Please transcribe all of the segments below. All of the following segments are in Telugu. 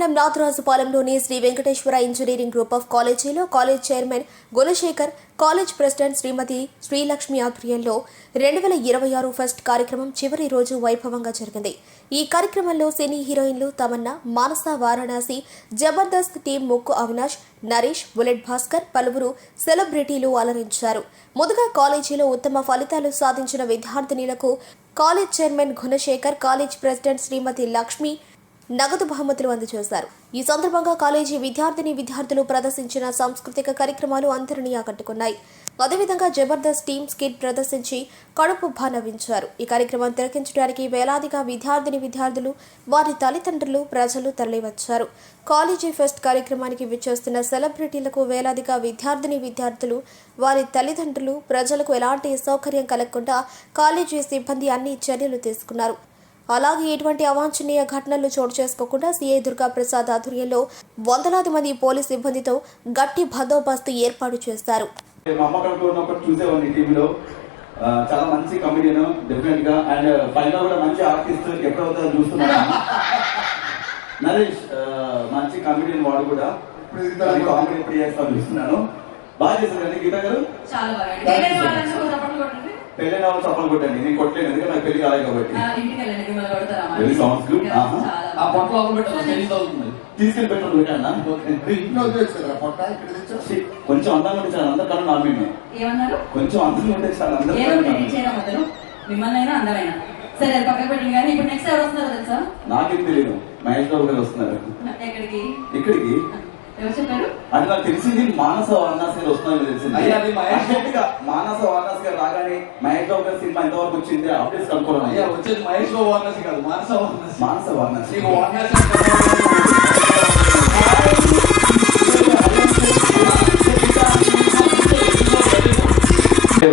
మండలం నాథరాజుపాలెంలోని Sri Venkateswara engineering group of కాలేజీలో college chairman Gunasekhar, college president Srimathi Srilakshmi ఆధ్వర్యంలో 2026 ఫెస్ట్ కార్యక్రమం చివరి రోజు వైభవంగా జరిగింది. ఈ కార్యక్రమంలో సినీ హీరోయిన్లు తమన్నా, మానస, వారణాసి, జబర్దస్త్ టీం ముక్కు అవినాష్, నరేష్, బుల్లెట్ భాస్కర్, పలువురు సెలబ్రిటీలు అలరించారు. ముందుగా కాలేజీలో ఉత్తమ ఫలితాలు సాధించిన విద్యార్థినులకు college chairman Gunasekhar, college president Srimathi Lakshmi నగదు బహుమతులు అందజేశారు. ఈ సందర్భంగా కాలేజీ విద్యార్థులు ప్రదర్శించిన సాంస్కృతిక కార్యక్రమాలు అందరినీ ఆకట్టుకున్నాయి. అదేవిధంగా జబర్దస్త్ టీమ్ స్కిట్ ప్రదర్శించి కడుపుబ్బా నవ్వించారు. ఈ కార్యక్రమం తిలకించడానికి వేలాదిగా విద్యార్థులు, వారి తల్లిదండ్రులు, ప్రజలు తరలివచ్చారు. కాలేజీ ఫెస్ట్ కార్యక్రమానికి విచ్చేస్తున్న సెలబ్రిటీలకు వేలాదిగా విద్యార్థులు, వారి తల్లిదండ్రులు, ప్రజలకు ఎలాంటి అసౌకర్యం కలగకుండా కాలేజీ సిబ్బంది అన్ని చర్యలు తీసుకున్నారు. అలాగే ఎటువంటి అవాంఛనీయ ఘటనలు చోటు చేసుకోకుండా సీఐ దుర్గాప్రసాద్ ఆధ్వర్యంలో వందలాది మంది పోలీస్ సిబ్బందితో గట్టి బందోబస్తు ఏర్పాటు చేశారు. చాలా మంచి కమెడియన్ డెఫినెట్ గా, అండ్ ఫైనల్ కూడా మంచి ఆర్టిస్ట్ ఎప్పుడవుతారో చూస్తున్నాను. నరేష్ మంచి కమెడియన్, వాడు కూడా కామెడీ ఎప్పుడు చేస్తాను చూస్తున్నాను. బాగా చేశారు గీత గారు, పెళ్ళైన వాళ్ళు చప్పలు కొట్టండి. నేను కొట్టలేను, ఎందుకంటే నాకు పెళ్లి కాలేదు కాబట్టి. Very sounds good. తీసుకెళ్ళి పెట్టండి, పెట్టండి. కొంచెం అందంగా ఉంటే చాలు, అందరు కళ్ళు నా మీద. కొంచెం అందంగా ఉంటే చాలు, అందరూ నాకేం తెలియదు. మహేష్ బాబు గారు వస్తున్నారు ఇక్కడికి. అంటే నాకు తెలిసింది మానస వారణాసి గారు వస్తున్నారు తెలిసింది. మానస వారణాసి గారు రాగానే మహేష్ బాబు గారి సినిమా ఎంతవరకు వచ్చింది అప్డేట్స్ కనుక్కోవడం. వచ్చేది మహేష్ బాబు వారణాసి కాదు, మానస వారణాసి.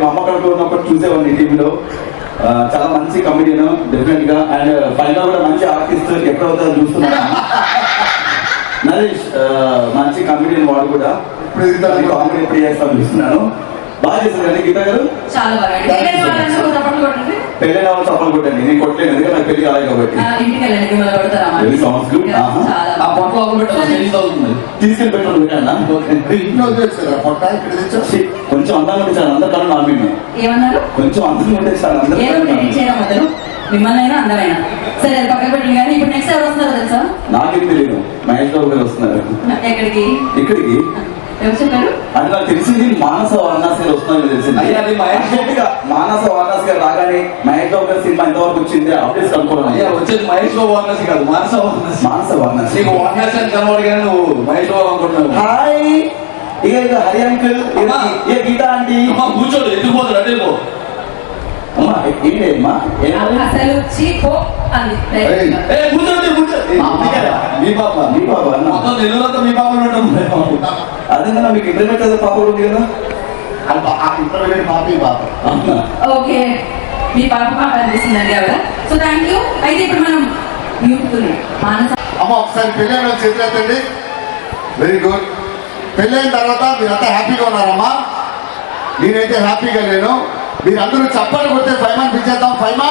మా అమ్మ కడుపులో ఉన్నప్పుడు చూసేవాడిని టీవీలో. చాలా మంచి కమెడియన్ డెఫినెట్ గా, అండ్ ఫైనల్ కూడా మంచి ఆర్టిస్ట్ ఎప్పుడవుతారో చూస్తున్నాను. నరేష్ మంచి కమెడియన్, వాడు కూడా కామెడీ ఎప్పుడు చేస్తాను చూస్తున్నాను. బాగా చేశారు గీత గారు, పెళ్ళైన వాళ్ళు చప్పలు కొట్టండి. నేను కొట్టలేను, ఎందుకంటే నాకు పెళ్లి కాలేదు కాబట్టి. Very sounds good. తీసుకెళ్ళి పెట్టండి, పెట్టండి. కొంచెం అందంగా ఉంటే చాలు, అందరు కళ్ళు నా మీద. కొంచెం అందంగా ఉంటే చాలు, అందరూ నాకేం తెలియదు. మహేష్ బాబు గారు వస్తున్నారు ఇక్కడికి. అంటే నాకు తెలిసింది మానస వారణాసి గారు వస్తున్నారు తెలిసింది. మానస వారణాసి గారు రాగానే మహేష్ బాబు గారి సినిమా ఎంతవరకు వచ్చింది అప్డేట్స్ కనుక్కోవడం. వచ్చేది మహేష్ బాబు వారణాసి కాదు, మానస వారణాసి. వారణాసి అని కనబడి కానీ నువ్వు మహేష్ బాబు అనుకుంటున్నావు. హాయ్, ఇక హరి అంకుల్, గీత ఆంటీ కూర్చోడు, ఎత్తుకుపోతాడు అదే పో. అదే కదా మీకు ఇంటర్మీడియట్ కదా పాప ఉంది కదా. ఇంటర్మీడియట్ పాప. ఓకే, మీ పాప అనిపిస్తుందండి ఆవిడ. So thank you. అయితే ఇప్పుడు మనం అమ్మ ఒకసారి పెళ్ళైన చేతులెత్తండి. Very good. పెళ్ళైన తర్వాత మీరంతా హ్యాపీగా ఉన్నారమ్మా. నేనైతే హ్యాపీగా లేను. మీరందరూ చప్పట్లు కొడితే ఫైమా పిలిచేద్దాం. ఫైమా.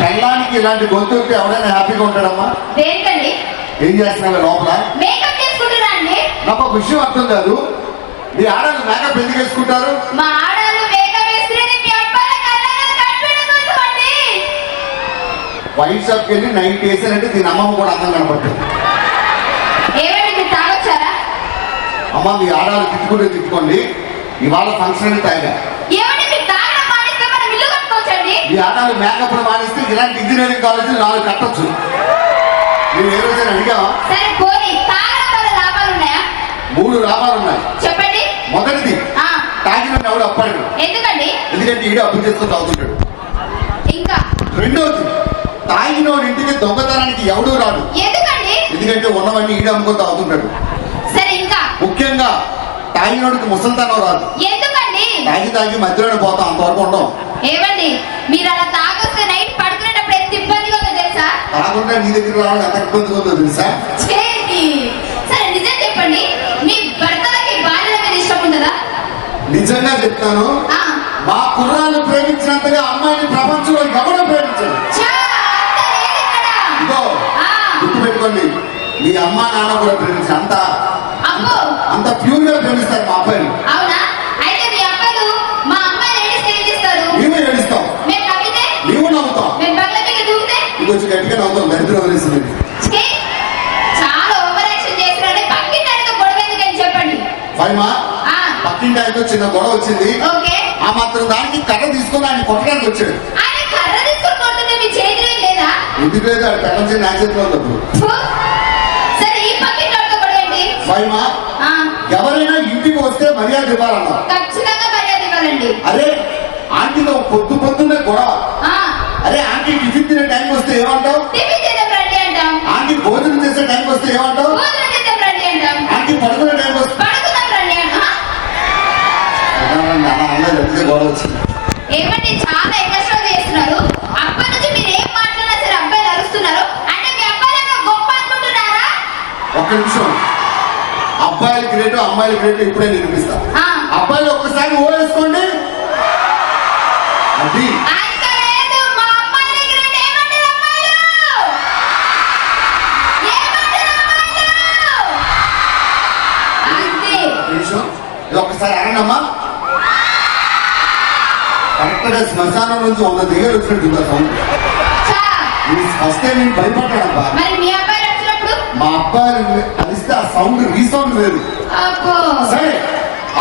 పెళ్ళానికి ఇలాంటి గొంతు ఉంటే ఎవరైనా హ్యాపీగా ఉంటాడమ్మా. ఏం చేస్తున్నా లోపల? నాకు ఒక విషయం అర్థం కాదు. మీ ఆడలు మేకప్ ఎందుకు వేసుకుంటారు? వైట్ షాప్కి వెళ్ళి నైట్ వేసానంటే దీని అమ్మమ్మ కూడా అందం కనపడుతుంది. అమ్మ మీ ఆడాలు తిట్టుకోండి. ఇవాళ ఫంక్షన్ అని తాగా. ఈ ఆడాలు మేకప్ మానేస్తే ఇలాంటి ఇంజనీరింగ్ కాలేజీలు 4 కట్టొచ్చు. నేను ఏ రోజైనా అడిగావా? 3 లాభాలు ఉన్నాయి. చెప్పండి. మొదటిది, తాగిన ఎవడు అప్పాడు. ఎందుకంటే ఈడు అప్పు చేసుకొని తాగుతుంటాడు. రెండవది, తాగినోడు ఇంటికి దొంగతనానికి ఎవడూ రాడు. ఎందుకంటే ఉన్నవన్నీ ఈడు అమ్ముకొని తాగుతుంటాడు. ముఖ్యంగా తాగినోడికి ముసలితనం రాదు. తాగి మధ్యలోనే పోతాం, అంతవరకు ఉండవు. మీరు అలా తాగొస్తే నైట్ పడుకునేటప్పుడు ఎంత ఇబ్బందిగా ఉందో తెలుసా? తాగుంటే నీ దగ్గర రావడం ఎంత ఇబ్బందిగా ఉందో తెలుసా? సరే నిజం చెప్పండి, మీ భర్తలకి భార్యల మీద ఇష్టం ఉండదా? నిజంగా చెప్తాను, మా కుర్రాన్ని ప్రేమించినంతగా అమ్మాయిని ప్రపంచంలో ఎవరో ప్రేమించారు. ఛా, అంత లేదు ఇక్కడ. ఇదో ఆ, గుర్తుపెట్టుకోండి, మీ అమ్మ నాన్న కూడా ప్రేమించారు. అబ్బో, అంత ప్యూర్ గా ప్రేమిస్తారు మా అబ్బాయిని. అవునా? అయితే మీ అబ్బాయిలు మా అమ్మాయిని ఏడిస్తే ఏం చేస్తారు? మేము ఏడుస్తాం, మేము నవ్వితే? మేము నవ్వుతాం. మేము బగల మీద దూకితే? ఇంకొంచెం గట్టిగా నవ్వుతాం. దరిద్రం వదిలేసింది. ఛీ, చాలా ఓవర్ యాక్షన్ చేస్తున్నాడు. పక్కింటితో గొడవ ఎందుకని చెప్పండి. ఫైమా ఆ, పక్కింటి ఆయనతో చిన్న గొడవ వచ్చింది. ఓకే. ఆ మాత్రం దానికి కర్ర తీసుకొని ఆయన కొట్టడానికి వచ్చాడు. ఆయన కర్ర తీసుకొని కొడుతుంటే మీ చేతిలో ఏం లేదా? ఎందుకు లేదు, ఆడు పెట్టాల్సిన నా చేతిలో ఉన్నప్పుడు. ఫు. సరే, ఈ పక్కింటితో గొడవ ఏంటి? ఫైమా ఆ, ఎవరైనా ఇంటికి వస్తే మర్యాద ఇవ్వాలన్నా. ఖచ్చితంగా మర్యాద ఇవ్వాలండి. అరే ఆంటీతో పొద్దున్నే గొడవ. ఆ, అరే ఆంటీ టిఫిన్ తినే టైంకి వస్తే ఏమంటావు? టిఫిన్ చేద్దాం రండి అంటాం. ఆంటీ భోజనం చేసే టైంకి వస్తే ఏమంటావు? భోజనం చేద్దాం రండి అంటాం. ఆంటీ పడుకునే టైంకి వస్తే పడుకుందాం రండి అంటాం. అలా అన్నది అందుకే గొడవ వచ్చింది. ఏమండి, చాలా ఎక్స్ట్రా చేస్తున్నారు. అప్పటి నుంచి మీరు ఏం మాట్లాడినా సరే అబ్బాయిలు అరుస్తున్నారు. అంటే మీ అబ్బాయిలు గొప్ప అనుకుంటున్నారా? ఒక్క నిమిషం, అబ్బాయిల గ్రేట్ అమ్మాయిల గ్రేట్ ఇప్పుడే నిరూపిస్తా. ఆ. అబ్బాయిలు ఒక్కసారి ఓ వేసుకోండి. అది అంత లేదు, మా అమ్మాయిల దగ్గర ఏమంటారు అమ్మాయిలు? ఏమంటారు అమ్మాయిలు? అంతే. ఒక్క నిమిషం, ఇది ఒక్కసారి అరణమ్మా. కరెక్ట్ గా శ్మశానం నుంచి 100 దగ్గర వచ్చినట్టు సౌండ్. చా, ఫస్ట్ టైం నేను భయపడ్డానబ్బా. మరి మీ అబ్బాయిలు వచ్చినప్పుడు? మా అబ్బాయిలు కలిస్తే ఆ సౌండ్ రీసౌండ్ వేరు. అబ్బో, సరే,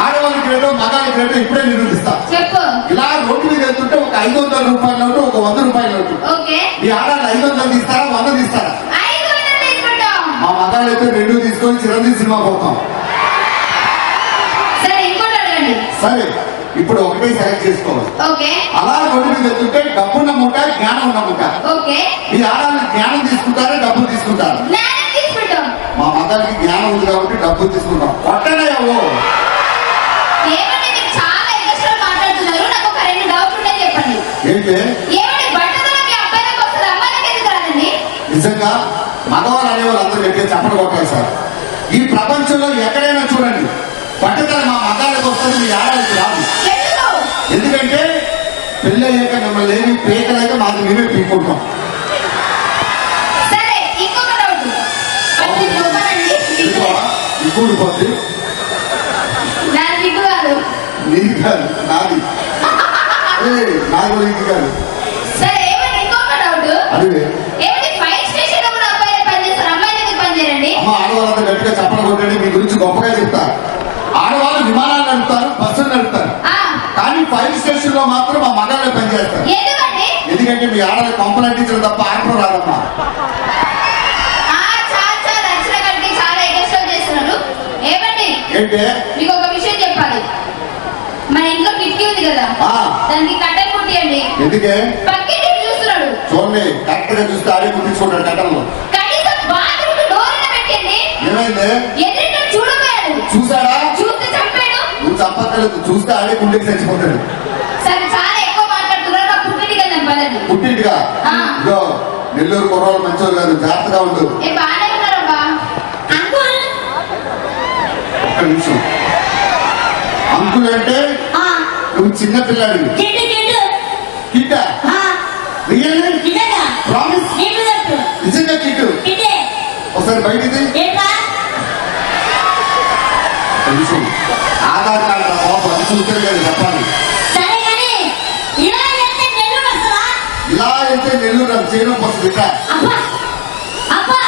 ఆడవాళ్ళకి గ్రేటో మగాళ్ళకి గ్రేటో ఇప్పుడే నిరూపిస్తా. చెప్పు. ఇలా రోడ్డు మీద వెళ్తుంటే ఒక 500 రూపాయల నోటు, ఒక 100 రూపాయల నోటు. ఓకే. మీ ఆడాలి 500 తీస్తారా 100 తీస్తారా? 500 తీసుకుంటాం. మా మగాళ్ళు అయితే 2 తీసుకొని చిరంజీవి సినిమా పోతాం. సరే, ఇంకోటి అడగండి. సరే, ఇప్పుడు ఒకటే సెలెక్ట్ చేసుకోవాలి. ఓకే. అలా రోడ్డు మీద వెళ్తుంటే డబ్బున్న ముఠ జ్ఞానం ఉన్న ముఠ. ఓకే. మీ ఆడాలి జ్ఞానం తీసుకుంటారా డబ్బులు తీసుకుంటారా? జ్ఞానం తీసుకుంటాం. మా మగాళ్ళకి జ్ఞానం ఉంది కాబట్టి డబ్బులు తీసుకుంటాం. కొట్టనయ్యావో ఏమండి, మీరు చాలా ఎక్స్ట్రా మాట్లాడుతున్నారు. నాకు ఒక 2 డౌట్లు ఉన్నాయి, చెప్పండి. ఏంటి? ఏమండి, బట్టతల మీ అబ్బాయిలకు వస్తుంది, అమ్మాయిలకు ఎందుకు రాదండి? నిజంగా మగవాళ్ళు అనేవాళ్ళు అందరూ గట్టిగా చెప్పడం కొట్టాలి సార్. ఈ ప్రపంచంలో ఎక్కడైనా చూడండి, పట్టుదల మా మగాళ్ళకి వస్తుంది, మీ ఆడవాళ్ళకి రాదు. ఎందుకు? ఎందుకంటే పెళ్ళి అయ్యాక మిమ్మల్ని ఏమి పీకలేక మాకు మేమే పీక్కుంటాం. సరే, ఇంకొక డౌట్. పట్టి ఇవ్వనండి. ఇప్పుడు పోతే నా దిగు కాదు. నీది కాదు నాది. నాకు నీది కాదు. సరే, ఏమండి, ఇంకొక డౌట్. అదే ఏమండి, ఫైర్ స్టేషన్ లో కూడా అబ్బాయిలు పనిచేస్తారు, అమ్మాయిలు ఎందుకు పనిచేయరండి? అమ్మ ఆడవాళ్ళంతా గట్టిగా చెప్పడం కొట్టండి. మీ గురించి గొప్పగా చెప్తా. ఆడవాళ్ళు విమానాలు నడుపుతారు, బస్సులు నడుపుతారు, ఆ, కానీ ఫైర్ స్టేషన్ లో మాత్రం మా మగాళ్ళే పనిచేస్తారు. ఎందుకండి? ఎందుకంటే మీ ఆడవాళ్ళు కంప్లైంట్ తప్ప ఆడటం రాదమ్మా. ఆ, చాలా రక్షణ కంటే చాలా ఎక్స్ట్రా చేస్తున్నారు. ఏమండి, ఏంటే? మీకు ఒక విషయం చెప్పాలి. మన ఇంట్లో కిటికీ ఉంది కదా, ఆ. దానికి కట్టెలు కుట్టియండి. ఎందుకే? పక్కింటి చూస్తున్నాడు. చూడండి, కరెక్ట్ గా చూస్తే ఆడే కుట్టించుకుంటాడు కట్టంలో. కనీసం బాత్రూమ్ డోర్ పెట్టండి. ఏమైంది? ఎదురింటి చూడపోయాడు. చూసాడా? చూస్తే చంపాడు. నువ్వు చెప్పక్కర్లేదు, చూస్తే ఆడే గుండెకి చచ్చిపోతాడు. సరే, చాలా ఎక్కువ మాట్లాడుతున్నారు. నా పుట్టింటి కదా పదండి. పుట్టింటిగా ఆ. ఇదో నెల్లూరు కుర్రాళ్ళు మంచోళ్ళు కాదు, జాగ్రత్తగా ఉండు. ఏ, బాగానే ఉన్నారబ్బా. అంకుల్. ఒక్క నిమిషం. అంకుల్ అంటే ఆ, నువ్వు చిన్న పిల్లాడివి. Kit kit. కిట్ట ఆ, రియల్లీ నిజంగా. ప్రామిస్? నిజంగా కిట్టు కిట్టే. ఒకసారి బయటిది. ఏంటా? ఒక్క నిమిషం. ఆధార్ కార్డు బాబు అని చూస్తే లేదు చెప్పాలి. సరే కానీ ఇలా చేస్తే నెల్లూరు వస్తుందా? ఇలా అయితే నెల్లూరు అది చేయడం వస్తుంది. ఇట్లా అబ్బా, అబ్బా,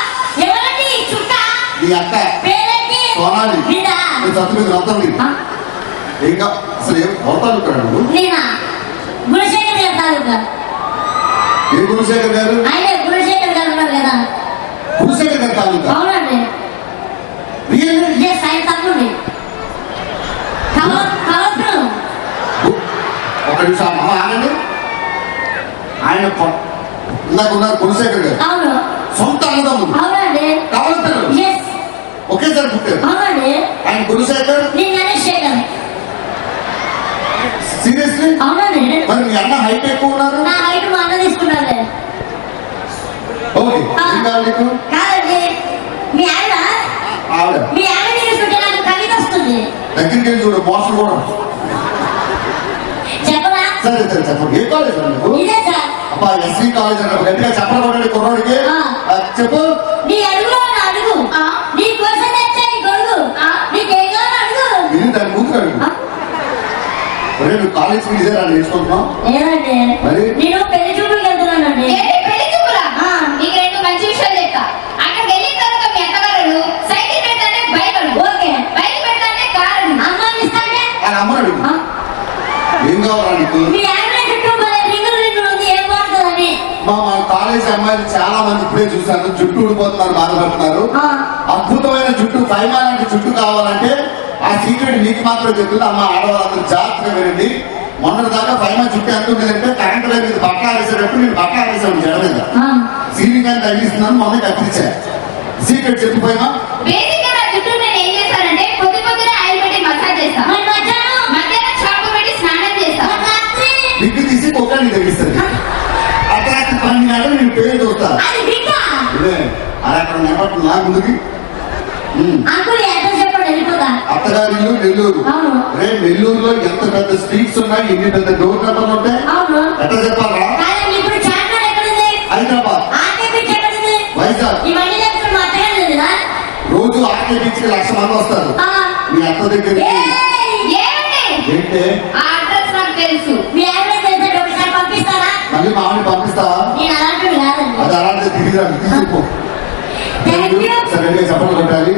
ఎవరండి ఈ చుట్ట? నీ అక్క పేరేంటి? సోనాలి. వీడా? నీ సత్తు మీద రొత్తంది. ఆ, ఇంకా అసలు ఏం కొడతాను ఇక్కడ నువ్వు? నేనా? గుణశేఖర్ గారు తాలూకా. ఏ గురుశేఖర్ గారు? ఆయనే గుణశేఖర్ గారు ఉన్నారు కదా. గురుశేఖర్ గారు తాలూకా? అవునండి. రియల్లీ? ఎస్, ఆయన తమ్ముడిని. కలవరు. ఒక నిమిషం అమ్మ ఆగండి. ఆయన ఇందాక ఉన్నారు గురుశేఖర్ గారు. అవును. సొంత అన్నదమ్ములు అవునండి. కావాలి ఎస్, ఒకేసారి పుట్టారు. అవునండి. ఆయన గురుశేఖర్. నేను గణేష్ శేఖర్. సీరియస్లీ? అవునండి. మరి మీ అన్న హైట్ ఎక్కువ ఉన్నారు. నా హైట్ మా అన్న తీసుకున్నాను. ఓకే, ఏం కావాలి నీకు? కాదండి, మీ ఆయన ఆవిడ మీ ఆయన తీసుకుంటే నాకు కలిగి వస్తుంది. దగ్గరికి వెళ్ళి చూడు, మోసం కూడా చెప్పనా? సరే సరే చెప్పండి, ఏ కాలేజ్ మీకు? ఇదే సార్. అబ్బా ఎస్వి కాలేజ్ అంటే గట్టిగా చెప్పకూడదు కుర్రోడికి. ఆ. చెప్పు. నీ అడుగులో నా అడుగు. ఆ. నీ కోసం తెచ్చా నీ గొడుగు. ఆ. నీకేం కావాలో అడుగు. నేను దాని ముందుకు అడుగు. ఆ. ఒరే నువ్వు కాలేజ్కి ఇదే రా నేర్చుకుంటున్నావు. లేదండి, మరి? నేను పెళ్లి చూపులకు వెళ్తున్నానండి. ఏంటి పెళ్లి చూపులా? ఆ. నీకు రెండు మంచి విషయాలు చెప్తా. అక్కడికి వెళ్ళిన తర్వాత మీ అత్తగారు సైకిల్ పెడతానే బైక్ అడుగు, ఓకే. బైక్ పెడతానే కారు అడుగు. అమ్మాయిని ఇస్తానే. అని అమ్మని అడుగు. ఆ. ఏం కావాలా నీకు? మీ ఆయన చుట్టూ భలే రింగులు ఉంది, ఏం వాడుతుందని. మా కాలేజ్ అమ్మాయిలు చాలా మంది ఇప్పుడే చూశాను, జుట్టు ఊడిపోతున్నారు, బాధపడుతున్నారు. ఆ. అద్భుతమైన జుట్టు, ఫైమా లాంటి జుట్టు కావాలంటే ఆ సీక్రెట్ మీకు మాత్రం చెప్తుంది. అమ్మ ఆడవాళ్ళందరూ జాగ్రత్తగా వినండి. మొన్నటి దాకా ఫైమా జుట్టు ఎంత ఉండేదంటే కరెంట్ లైన్ మీద బట్ట ఆడేసేటట్టు నేను బట్ట ఆడేసాను జడ మీద. ఆ. సీలింగ్ అని తగ్గిస్తున్నాను, మొన్న కత్తిరించా. సీక్రెట్ చెప్పిపోయినా బేసిక్ గా నా జుట్టు నేను ఏం చేస్తానంటే పొద్దునే ఆయిల్ పెట్టి మసాజ్ చేస్తా, మరి మధ్యాహ్నం మధ్యాహ్నం షాంపూ పెట్టి స్నానం చేస్తా. మరి రాత్రి బిగ్గు తీసి కుక్కని తగ్గిస్తుంది. అర్ధరాత్రి 12 గంటలు నేను పేరు చూస్తా. అది బిడ్డ. ఇదే అది అక్కడ నిలబడుతుంది నా ముందుకి. అంకుల్ ఎంత చెప్పండి వెళ్ళిపోతా. అత్తగారి ఇల్లు నెల్లూరు. అవును. రే నెల్లూరులో ఎంత పెద్ద స్ట్రీట్స్ ఉన్నాయి, ఎన్ని పెద్ద డోర్ నెంబర్లు ఉంటాయి. అవును. ఎట్లా చెప్పాలా? కాదండి, ఇప్పుడు చార్మినార్ ఎక్కడుంది? హైదరాబాద్, ఆర్కే బీచ్ ఎక్కడుంది? వైజాగ్. ఇవన్నీ చెప్తున్నా మా అత్తగారు లేదా? రోజు ఆర్కే బీచ్ కి 1,00,000 మంది వస్తారు. ఆ. మీ అత్త దగ్గరికి ఏయ్! ఏమండి? ఏంటే ఆ అడ్రస్ నాకు తెలుసు. మీ అడ్రస్ తెలిస్తే ఒకసారి పంపిస్తారా? మళ్ళీ మా ఆవిడ పంపిస్తావా? నేను అలాంటి కాదండి. అది అలాంటి తిరిగి తీసుకుపో. Thank you. సరే చెప్పండి కొట్టాలి.